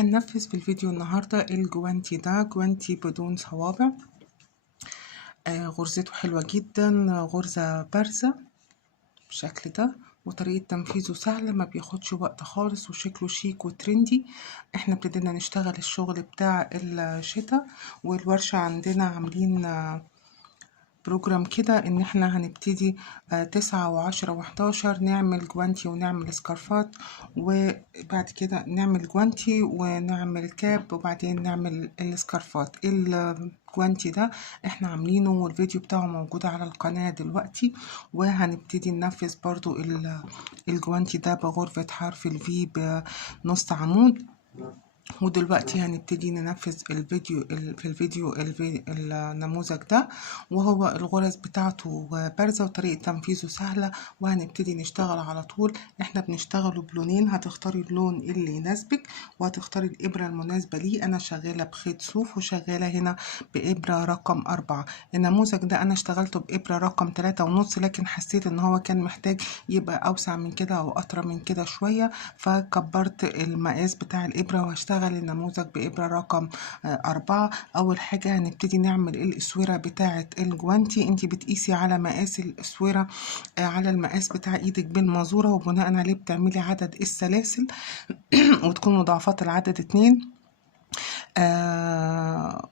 هننفذ في الفيديو النهاردة الجوانتي ده جوانتي بدون صوابع. غرزته حلوة جدا، غرزة بارزة بالشكل ده، وطريقة تنفيذه سهلة، ما بياخدش وقت خالص، وشكله شيك وترندي. احنا ابتدينا نشتغل الشغل بتاع الشتا، والورشة عندنا عاملين بروجرام كده ان احنا هنبتدي 9 و10 و11 نعمل جوانتي ونعمل سكارفات، وبعد كده نعمل جوانتي ونعمل كاب، وبعدين نعمل السكارفات. الجوانتي ده احنا عاملينه والفيديو بتاعه موجود على القناة دلوقتي، وهنبتدي ننفذ برضو الجوانتي ده بغرفة حرف الفي بنص عمود. ودلوقتي هنبتدي ننفذ الفيديو النموذج ده، وهو الغرز بتاعته بارزة وطريقة تنفيذه سهلة، وهنبتدي نشتغل على طول. احنا بنشتغله بلونين، هتختاري اللون اللي يناسبك وهتختاري الإبرة المناسبة ليه. أنا شغالة بخيط صوف وشغالة هنا بإبرة رقم 4. النموذج ده أنا اشتغلته بإبرة رقم 3.5، لكن حسيت إن هو كان محتاج يبقى أوسع من كده أو أطرى من كده شوية، فكبرت المقاس بتاع الإبرة وهشتغل النموذج بإبرة رقم 4. أول حاجة هنبتدي نعمل الأسورة بتاعة الجوانتي. انتي بتقيسي على مقاس الأسورة على المقاس بتاع ايدك بالمازورة، وبناء عليه بتعملي عدد السلاسل وتكون مضاعفات العدد 2.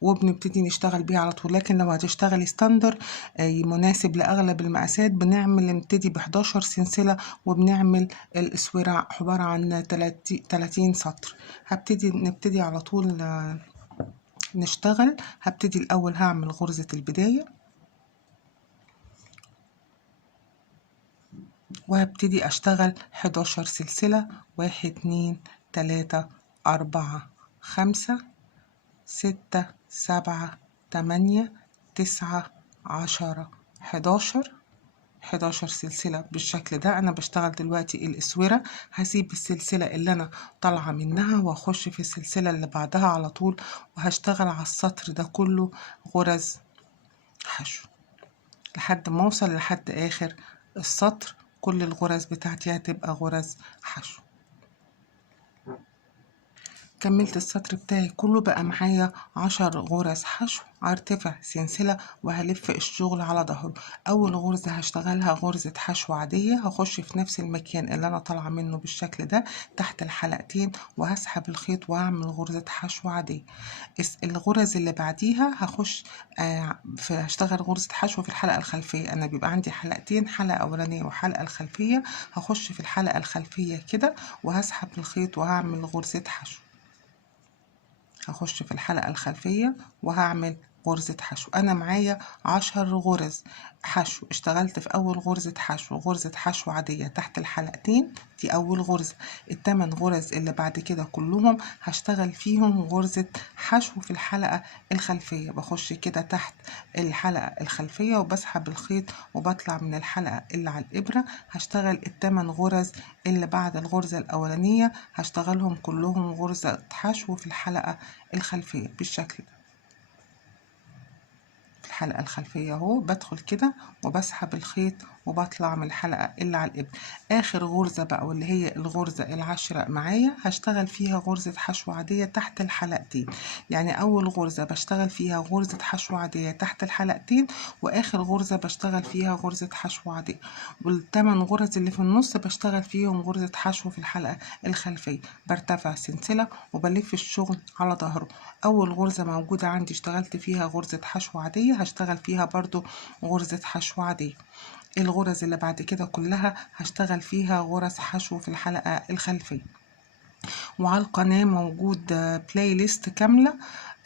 وبنبتدي نشتغل بيه على طول. لكن لو هتشتغلي ستاندر مناسب لأغلب المقاسات، نبتدي ب11 سلسلة، وبنعمل الأسورة عبارة عن 30 سطر. نبتدي على طول نشتغل. هبتدي الأول هعمل غرزة البداية، وهبتدي أشتغل 11 سلسلة. 1 2 3 4 5 6 7 8 9 10 11 سلسلة بالشكل ده. أنا بشتغل دلوقتي الأسورة، هسيب السلسلة اللي أنا طالعة منها وأخش في السلسلة اللي بعدها على طول، وهشتغل على السطر ده كله غرز حشو لحد ما أوصل لحد آخر السطر. كل الغرز بتاعتي هتبقى غرز حشو. كملت السطر بتاعي كله، بقى معايا 10 غرز حشو. هرتفع سلسلة وهلف الشغل على ظهره. أول غرزة هشتغلها غرزة حشو عادية، هخش في نفس المكان اللي أنا طالعة منه بالشكل ده تحت الحلقتين، وهسحب الخيط وهعمل غرزة حشو عادية. الغرز اللي بعديها هخش هشتغل غرزة حشو في الحلقة الخلفية. أنا بيبقى عندي حلقتين، حلقة أولانية وحلقة الخلفية. هخش في الحلقة الخلفية كده وهسحب الخيط وهعمل غرزة حشو. هخش في الحلقة الخلفية وهعمل غرزة حشو. أنا معايا 10 غرز حشو. اشتغلت في أول غرزة حشو غرزة حشو عادية تحت الحلقتين، دي أول غرزة. ال8 غرز اللي بعد كده كلهم هشتغل فيهم غرزة حشو في الحلقة الخلفية. بخش كده تحت الحلقة الخلفية وبسحب الخيط وبطلع من الحلقة اللي على الإبرة. هشتغل ال8 غرز اللي بعد الغرزة الأولانية، هشتغلهم كلهم غرزة حشو في الحلقة الخلفية بالشكل ده. في الحلقة الخلفية اهو بدخل كده وبسحب الخيط وبطلع من الحلقة اللي على الإبر. آخر غرزة بقى واللي هي الغرزة العاشرة معايا هشتغل فيها غرزة حشو عادية تحت الحلقتين. يعني أول غرزة بشتغل فيها غرزة حشو عادية تحت الحلقتين، وآخر غرزة بشتغل فيها غرزة حشو عادية، وال8 غرز اللي في النص بشتغل فيهم غرزة حشو في الحلقة الخلفية. برتفع سلسلة وبلف الشغل على ظهره. أول غرزة موجودة عندي اشتغلت فيها غرزة حشو عادية، هشتغل فيها برضو غرزة حشو عادية. الغرز اللي بعد كده كلها هشتغل فيها غرز حشو في الحلقة الخلفية. وعلى القناة موجود بلاي ليست كاملة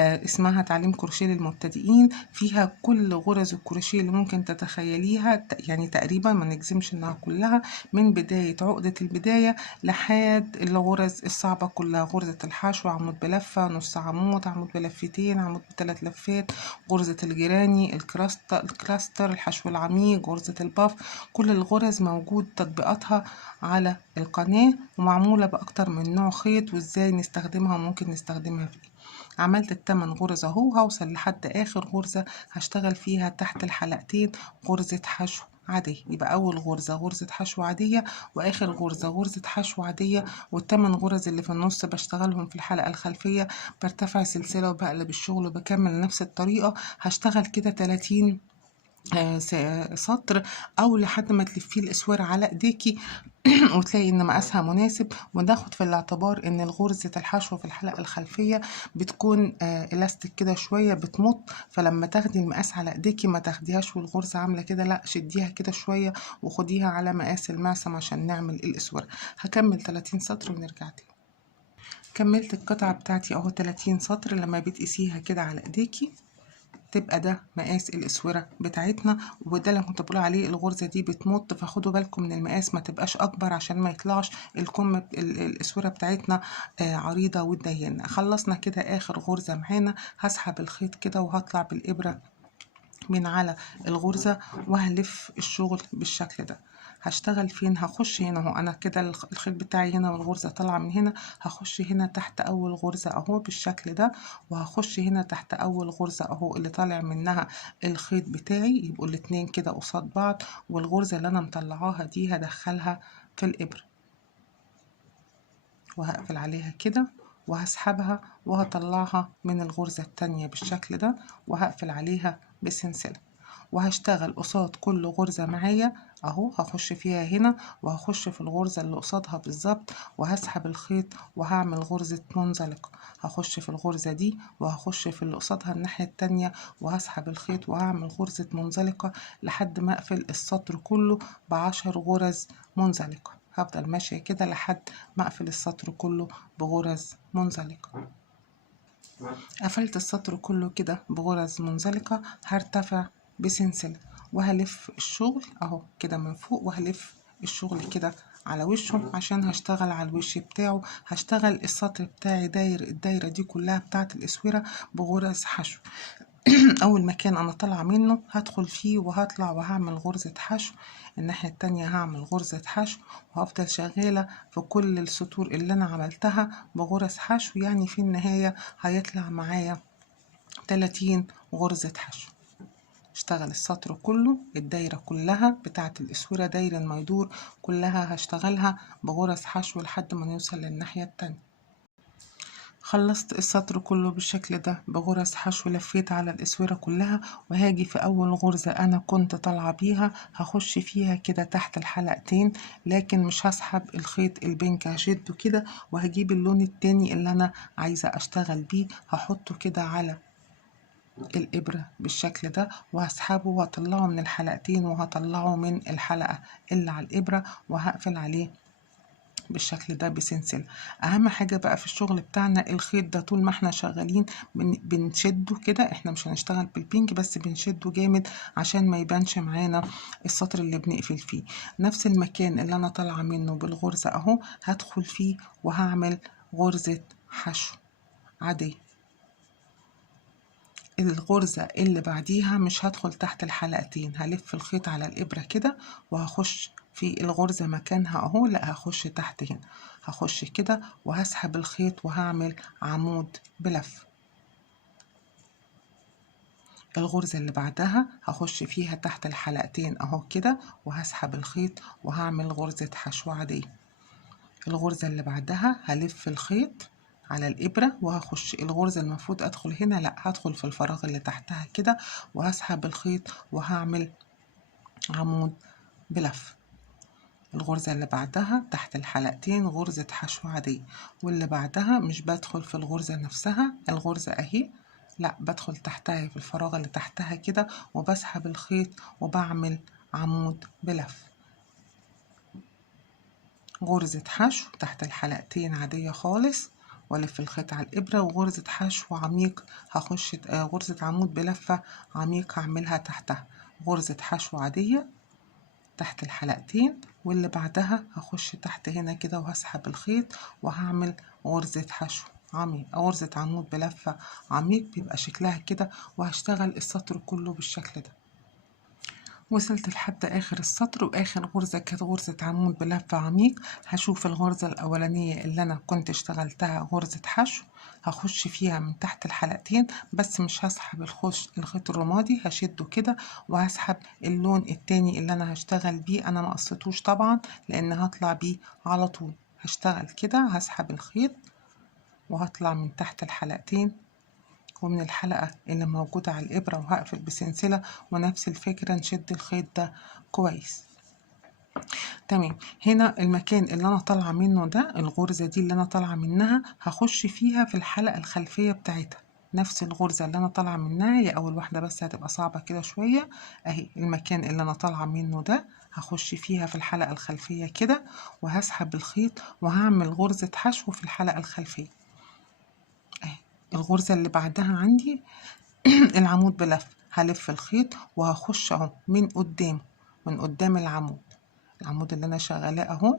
اسمها تعليم كروشيه للمبتدئين، فيها كل غرز الكروشيه اللي ممكن تتخيليها، يعني تقريبا ما نجزمش انها كلها، من بداية عقدة البداية لحد الغرز الصعبة كلها. غرزة الحشو، عمود بلفة، نص عمود، عمود بلفتين، عمود ب3 لفات، غرزة الجيراني، الكلاستر، الحشو العميق، غرزة الباف. كل الغرز موجود تطبيقاتها على القناة، ومعمولة بأكتر من نوع خيط وازاي نستخدمها وممكن نستخدمها في ايه. عملت ال8 غرز اهو. هوصل لحد اخر غرزة هشتغل فيها تحت الحلقتين غرزة حشو عادية. يبقى أول غرزة غرزة حشو عادية، وآخر غرزة غرزة حشو عادية، والتمن غرز اللي في النص بشتغلهم في الحلقة الخلفية. برتفع سلسلة وبقلب الشغل وبكمل نفس الطريقة. هشتغل كده 30 سطر، او لحد ما تلفيه الاسوار على ايديكي وتلاقي ان مقاسها مناسب. وناخد في الاعتبار ان غرزة الحشو في الحلقة الخلفية بتكون الاستيك كده شوية بتمط، فلما تاخدي المقاس على ايديكي ما تاخديهاش والغرزة عاملة كده، لا شديها كده شوية وخديها على مقاس المعصم عشان نعمل الاسوار. هكمل 30 سطر ونرجع تاني. كملت القطعة بتاعتي اهو 30 سطر. لما بتقيسيها كده على ايديكي تبقى ده مقاس الاسوره بتاعتنا، وده اللي كنت بقول عليه الغرزه دي بتمط، فخدوا بالكم من المقاس ما تبقاش اكبر عشان ما يطلعش الكم الاسوره بتاعتنا عريضه وتضايقنا. خلصنا كده اخر غرزه معانا. هسحب الخيط كده وهطلع بالابره من على الغرزة وهلف الشغل بالشكل ده. هشتغل فين؟ هخش هنا اهو، انا كده الخيط بتاعي هنا والغرزة طالعة من هنا. هخش هنا تحت اول غرزة اهو بالشكل ده، وهخش هنا تحت اول غرزة اهو اللي طالع منها الخيط بتاعي، يبقوا الاتنين كده قصاد بعض. والغرزة اللي انا مطلعاها دي هدخلها في الابرة وهقفل عليها كده وهسحبها وهطلعها من الغرزة التانية بالشكل ده، وهقفل عليها بسلسلة. وهشتغل قصاد كل غرزة معايا اهو. هخش فيها هنا وهخش في الغرزة اللي قصادها بالظبط وهسحب الخيط وهعمل غرزة منزلقة. هخش في الغرزة دي وهخش في اللي قصادها الناحية التانية وهسحب الخيط وهعمل غرزة منزلقة لحد ما اقفل السطر كله ب10 غرز منزلقة. هفضل ماشية كده لحد ما اقفل السطر كله بغرز منزلقة. قفلت السطر كله كده بغرز منزلقة. هرتفع بسلسلة وهلف الشغل اهو كده من فوق، وهلف الشغل كده على وشه عشان هشتغل على الوش بتاعه. هشتغل السطر بتاعي داير الدايرة دي كلها بتاعت الاسورة بغرز حشو. اول مكان انا طالعه منه هدخل فيه وهطلع وهعمل غرزة حشو، الناحية التانية هعمل غرزة حشو، وهفضل شغالة في كل السطور اللي انا عملتها بغرز حشو. يعني في النهاية هيطلع معايا 30 غرزة حشو. اشتغل السطر كله، الدايرة كلها بتاعت الاسورة دايرة ما يدور كلها هشتغلها بغرز حشو لحد ما نوصل للناحية التانية. خلصت السطر كله بالشكل ده بغرز حشو، لفيت على الاسورة كلها، وهاجي في اول غرزة انا كنت طالعة بيها هخش فيها كده تحت الحلقتين، لكن مش هسحب الخيط البنك، هشده كده وهجيب اللون التاني اللي انا عايزة اشتغل بيه هحطه كده على الإبرة بالشكل ده وهسحبه وهطلعه من الحلقتين وهطلعه من الحلقة اللي على الإبرة وهقفل عليه بالشكل ده بسلسلة. اهم حاجة بقى في الشغل بتاعنا الخيط ده طول ما احنا شغالين بنشده كده، احنا مش هنشتغل بالبينك بس بنشده جامد عشان ما يبانش معانا السطر اللي بنقفل فيه. نفس المكان اللي انا طالعة منه بالغرزة اهو هدخل فيه وهعمل غرزة حشو عادية. الغرزة اللي بعديها مش هدخل تحت الحلقتين، هلف الخيط على الإبرة كده وهخش في الغرزة مكانها اهو، لا هخش تحت هنا، هخش كده وهسحب الخيط وهعمل عمود بلف. الغرزة اللي بعدها هخش فيها تحت الحلقتين اهو كده وهسحب الخيط وهعمل غرزة حشو عادية. الغرزة اللي بعدها هلف الخيط على الإبرة وهخش الغرزة المفروض أدخل هنا، لأ هدخل في الفراغ اللي تحتها كده وهسحب الخيط وهعمل عمود بلف. الغرزة اللي بعدها تحت الحلقتين غرزة حشو عادية، واللي بعدها مش بدخل في الغرزة نفسها، الغرزة أهي لأ بدخل تحتها في الفراغ اللي تحتها كده وبسحب الخيط وبعمل عمود بلف. غرزة حشو تحت الحلقتين عادية خالص والف الخيط على الإبرة، وغرزة حشو عميق هخش غرزة عمود بلفة عميق هعملها تحتها، غرزة حشو عادية تحت الحلقتين، واللي بعدها هخش تحت هنا كده وهسحب الخيط وهعمل غرزة حشو عميق أو غرزة عمود بلفة عميق بيبقى شكلها كده، وهشتغل السطر كله بالشكل ده. وصلت لحد اخر السطر، واخر غرزة كانت غرزة عمود بلف عميق. هشوف الغرزة الاولانية اللي انا كنت اشتغلتها غرزة حشو، هخش فيها من تحت الحلقتين، بس مش هسحب الخيط الرمادي، هشده كده وهسحب اللون التاني اللي انا هشتغل بيه. انا ما قصيتوش طبعا لان هطلع بيه على طول. هشتغل كده، هسحب الخيط وهطلع من تحت الحلقتين ومن الحلقة اللي موجودة على الإبرة، وهقفل بسلسلة. ونفس الفكرة نشد الخيط ده كويس. تمام. هنا المكان اللي أنا طالعة منه ده، الغرزة دي اللي أنا طالعة منها هخش فيها في الحلقة الخلفية بتاعتها. نفس الغرزة اللي أنا طالعة منها، هي أول واحدة بس هتبقى صعبة كده شوية. أهي المكان اللي أنا طالعة منه ده هخش فيها في الحلقة الخلفية كده، وهسحب الخيط وهعمل غرزة حشو في الحلقة الخلفية. أهي الغرزة اللي بعدها عندي العمود بلف، هلف الخيط وهخش اهو من قدامه، من قدام العمود اللي انا شغالاه اهو،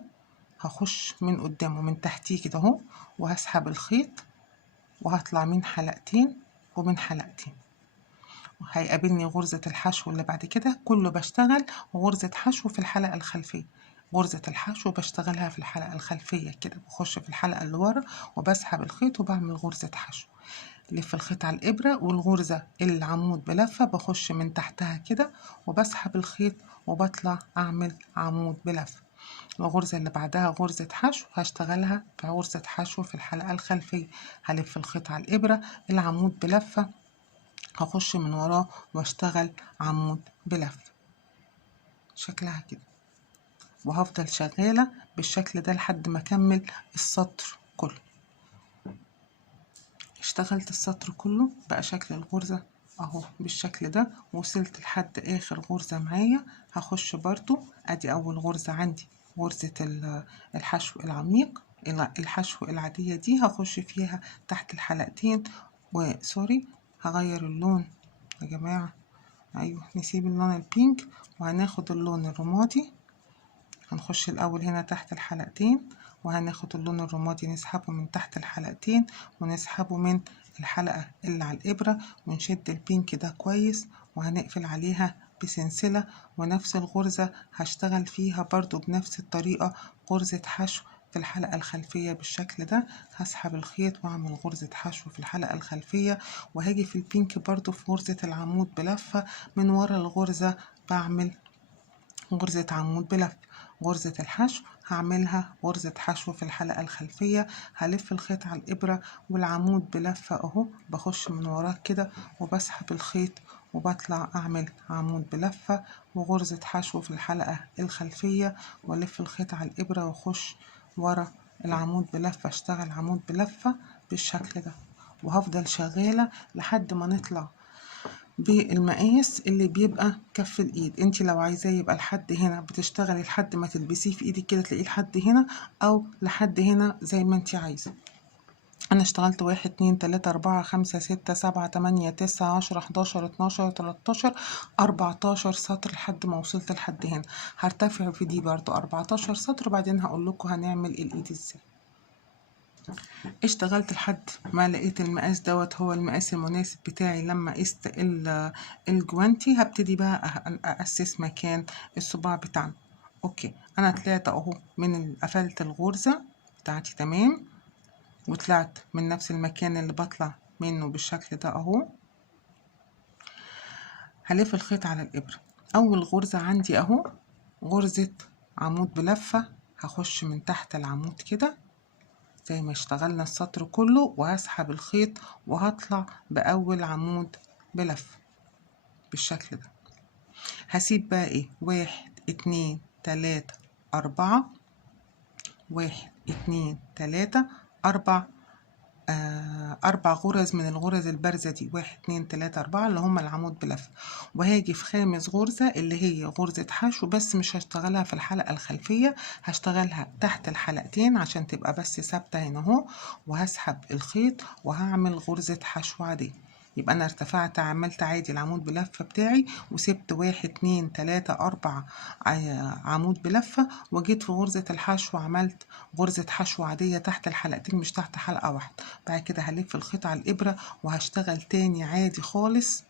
هخش من قدامه من تحتيه كده اهو، وهسحب الخيط وهطلع من حلقتين ومن حلقتين. هيقابلني غرزة الحشو اللي بعد كده. كله بشتغل غرزة حشو في الحلقة الخلفية. غرزة الحشو بشتغلها في الحلقة الخلفية كده، بخش في الحلقة اللي ورا وبسحب الخيط وبعمل غرزة حشو. لف الخيط على الإبرة، والغرزة العمود بلفة بخش من تحتها كده وبسحب الخيط وبطلع أعمل عمود بلفة. الغرزة اللي بعدها غرزة حشو، هشتغلها في غرزة حشو في الحلقة الخلفية. هلف الخيط على الإبرة، العمود بلفة هخش من وراه واشتغل عمود بلفة شكلها كده. وهفضل شغالة بالشكل ده لحد ما أكمل السطر كله. اشتغلت السطر كله بقى شكل الغرزة اهو بالشكل ده، وصلت لحد اخر غرزة معايا. هخش برضو ادي اول غرزة عندي، غرزة الحشو العميق. الحشو العادية دي هخش فيها تحت الحلقتين. وسوري، هغير اللون يا جماعة. ايوه، نسيب اللون البينك وهناخد اللون الرمادي. هنخش الأول هنا تحت الحلقتين، وهناخد اللون الرمادي نسحبه من تحت الحلقتين ونسحبه من الحلقة اللي على الإبرة، ونشد البينك ده كويس وهنقفل عليها بسلسلة. ونفس الغرزة هشتغل فيها برضو بنفس الطريقة غرزة حشو في الحلقة الخلفية بالشكل ده. هسحب الخيط واعمل غرزة حشو في الحلقة الخلفية، وهاجي في البينك برضو في غرزة العمود بلفة من ورا الغرزة بعمل غرزة عمود بلف. غرزة الحشو هعملها غرزة حشو في الحلقة الخلفية. هلف الخيط على الإبرة والعمود بلفة اهو، بخش من وراه كده وبسحب الخيط وبطلع أعمل عمود بلفة وغرزة حشو في الحلقة الخلفية، والف الخيط على الإبرة واخش ورا العمود بلفة، اشتغل عمود بلفة بالشكل ده. وهفضل شغالة لحد ما نطلع بالمقاس اللي بيبقى كف الايد. انت لو عايزاه يبقى لحد هنا بتشتغلي لحد ما تلبسيه في ايدك كده تلاقيه لحد هنا، او لحد هنا زي ما انت عايزه. انا اشتغلت 1 2 3 4 5 6 7 8 9 10 11 12 13 14 سطر لحد ما وصلت لحد هنا. هرتفع في دي برضو 14 سطر، بعدين هقول لكم هنعمل الايد ازاي. اشتغلت لحد ما لقيت المقاس دوت هو المقاس المناسب بتاعي. لما قست الجوانتي هبتدي بقى أأسس مكان الصباع بتاعنا. اوكي، انا طلعت اهو من قفلت الغرزة بتاعتي تمام، وطلعت من نفس المكان اللي بطلع منه بالشكل ده اهو. هلف الخيط على الإبرة. اول غرزة عندي اهو غرزة عمود بلفة، هخش من تحت العمود كده زي ما اشتغلنا السطر كله، وهسحب الخيط وهطلع بأول عمود بلف بالشكل ده. هسيب بقى ايه 1 2 3 4، 1 2 3 4 4 غرز من الغرز البارزة دي، 1 2 3 4 اللي هما العمود بلف. وهاجي في خامس غرزة اللي هي غرزة حشو، بس مش هشتغلها في الحلقة الخلفية، هشتغلها تحت الحلقتين عشان تبقى بس ثابتة هنا اهو. وهسحب الخيط وهعمل غرزة حشو عادية. يبقى انا ارتفعت عملت عادي العمود بلفة بتاعي، وسبت 1 2 3 4 عمود بلفة، وجيت في غرزة الحشو عملت غرزة حشو عادية تحت الحلقتين مش تحت حلقة واحدة. بعد كده هلف الخيط على الإبرة وهشتغل تاني عادي خالص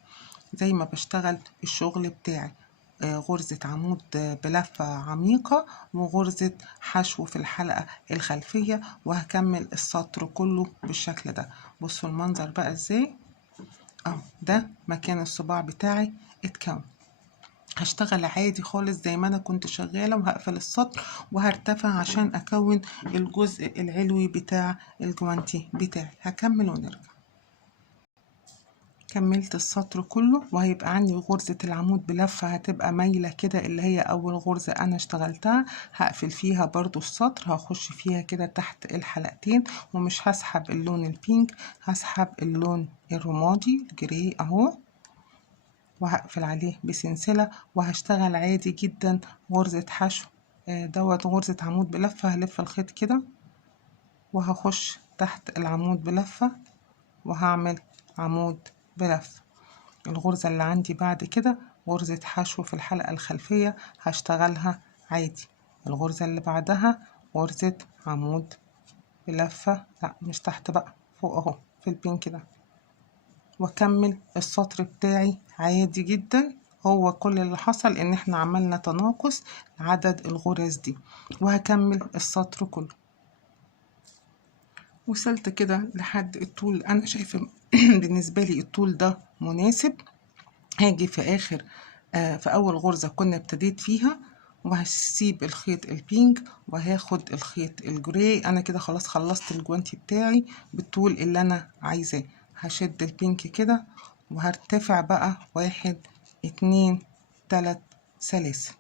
زي ما بشتغل الشغل بتاعي. غرزة عمود بلفة عميقة وغرزة حشو في الحلقة الخلفية، وهكمل السطر كله بالشكل ده. بصوا المنظر بقى ازاي اهو، ده مكان الصباع بتاعي اتكون. هشتغل عادي خالص زي ما انا كنت شغالة، وهقفل السطر وهرتفع عشان اكون الجزء العلوي بتاع الجوانتي بتاعي. هكمل ونرجع. كملت السطر كله، وهيبقى عندي غرزة العمود بلفة هتبقى مايلة كده، اللي هي اول غرزة انا اشتغلتها. هقفل فيها برضو السطر، هخش فيها كده تحت الحلقتين، ومش هسحب اللون البينك، هسحب اللون الرمادي الجري اهو، وهقفل عليه بسلسلة، وهشتغل عادي جدا غرزة حشو دوت غرزة عمود بلفة. هلف الخيط كده وهخش تحت العمود بلفة وهعمل عمود بلفة. الغرزة اللي عندي بعد كده غرزة حشو في الحلقة الخلفية، هشتغلها عادي. الغرزة اللي بعدها غرزة عمود بلفة، لا مش تحت بقى، فوق اهو في البينك ده، واكمل السطر بتاعي عادي جدا. هو كل اللي حصل ان احنا عملنا تناقص عدد الغرز دي، وهكمل السطر كله. وصلت كده لحد الطول انا شايفه بالنسبه لي الطول ده مناسب. هاجي في اخر في اول غرزه كنا ابتديت فيها، وهسيب الخيط البينك وهاخد الخيط الجراي. انا كده خلاص خلصت الجوانتي بتاعي بالطول اللي انا عايزاه. هشد البينك كده وهرتفع بقى 1 2 3 سلاسل،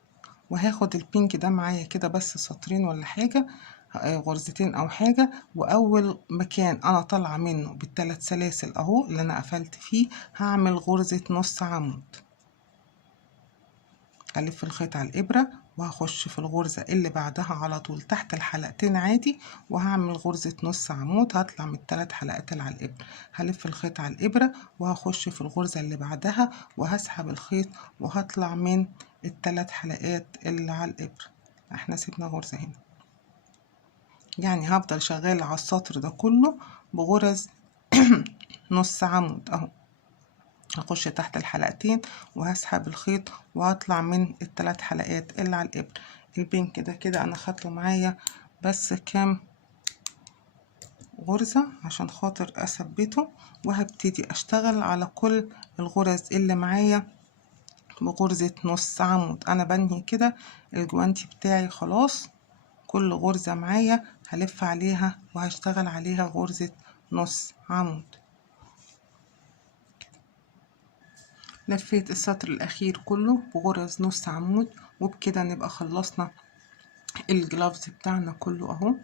وهاخد البينك ده معايا كده بس سطرين ولا حاجة، غرزتين او حاجة. واول مكان انا طالعة منه بالثلاث سلاسل اهو اللي انا قفلت فيه، هعمل غرزة نص عمود. هلف الخيط على الابرة وهخش في الغرزة اللي بعدها على طول تحت الحلقتين عادي، وهعمل غرزة نص عمود. هطلع من الثلاث حلقات اللي على الابرة، هلف الخيط على الابرة وهخش في الغرزة اللي بعدها وهسحب الخيط وهطلع من الثلاث حلقات اللي على الابرة. احنا سيبنا غرزة هنا، يعني هفضل شغالة على السطر ده كله بغرز نص عمود اهو. هخش تحت الحلقتين وهسحب الخيط وهطلع من الثلاث حلقات اللي على الابر. البينك ده كده انا خدته معايا بس كام غرزة عشان خاطر اثبته، وهبتدي اشتغل على كل الغرز اللي معايا بغرزة نص عمود. انا بنهي كده الجوانتي بتاعي خلاص. كل غرزة معايا هلف عليها وهشتغل عليها غرزة نص عمود. لفيت السطر الأخير كله بغرز نص عمود، وبكده نبقى خلصنا الجلافز بتاعنا كله اهو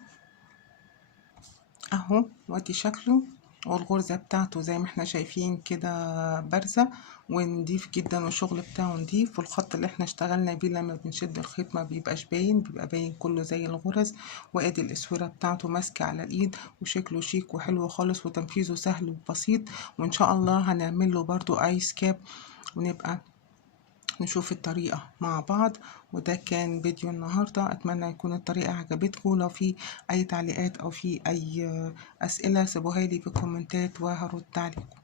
اهو. وادي شكله، والغرزة بتاعته زي ما احنا شايفين كده بارزة ونضيف جدا، والشغل بتاعه نضيف، والخط اللي احنا اشتغلنا بيه لما بنشد الخيط ما بيبقاش باين، بيبقى باين كله زي الغرز. وادي الاسورة بتاعته ماسكة على الايد، وشكله شيك وحلو خالص، وتنفيذه سهل وبسيط. وان شاء الله هنعمل له برضو ايس كاب ونبقى نشوف الطريقة مع بعض. وده كان فيديو النهاردة، أتمنى يكون الطريقة عجبتكم. لو في أي تعليقات أو في أي أسئلة سيبوها لي في الكومنتات وهرد عليكم.